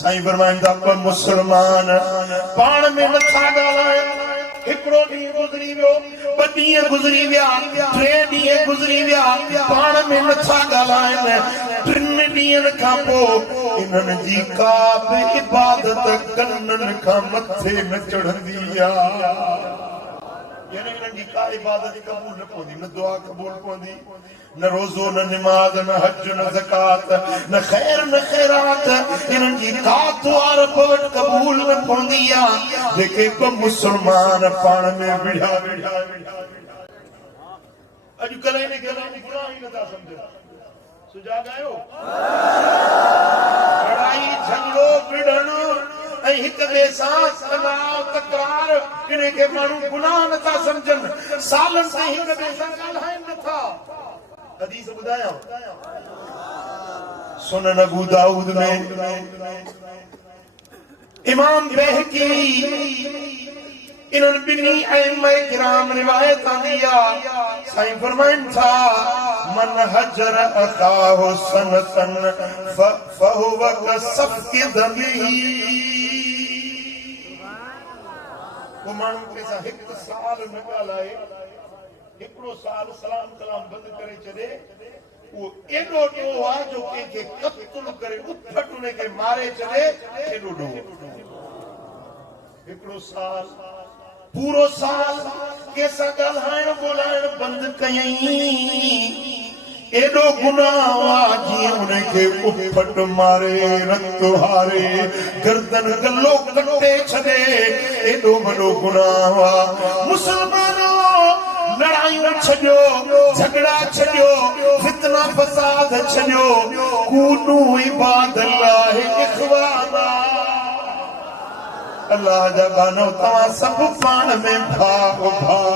साईं फरमाइन था पर मुसलमान पाण में नथा ॻाल्हाइनि हिकिड़ो ॾींहुं गुज़री वियो ॿ ॾींहं गुज़री विया टे ॾींहं गुज़री विया पाण में नथा ॻाल्हाइनि टिनि ॾींहंनि खां पोइ इन्हनि जी का बि इबादत कननि खां मथे न चढ़ंदी आहे इन्हनि जी का इबादत क़बूल न पवंदी न दुआ क़बूल पवंदी न रोज़ो न निमाज़ न हज न ज़कात न ख़ैर न ख़ैरात इन्हनि जी का दुआ रब वटि क़बूल न पवंदी आहे जेके ॿ मुसलमान पाण में विढ़ा अॼुकल्ह इन खे गुनाह ई नथा सम्झनि सुजाॻ आहियो लड़ाई झगड़ो विढ़ण ऐं हिक ॿिए सां तनाव तकरार इन खे माण्हू गुनाह नथा सम्झनि सालनि ताईं हिक ॿिए सां ॻाल्हाइनि नथा हदीस ॿुधायां सुनन अबू दाऊद में इमाम बहकी इन्हनि ॿिन्ही अइम्मा किराम रिवायत आंदी आहे साईं फरमाइनि था मन हजर अखाहु सनतन फहुव कसफ़्क़ि दमिही वो माण्हू कंहिंसां हिकु साल न ॻाल्हाए हिकिड़ो साल सलाम कलाम बंदि करे छॾे वो एॾो ॾोह आहे जो कंहिंखे क़त्ल करे उथट उन खे मारे छॾे एॾो ॾोह हिकिड़ो साल पूरो साल कंहिंसां ॻाल्हाइण ॿोलाइण बंदि कयईं एॾो गुनाह आहे जीअं उनखे उफट मारे रत हारे गर्दन गलो कटे छॾे एॾो वॾो गुनाह आहे मुसलमानो लड़ाइयूं छॾियो झगड़ा छॾियो फितना फसाद छॾियो कूनू इबादल्लाह इख़वाना अल्लाह जा बानो तव्हां सभु पाण में भाउ भाउ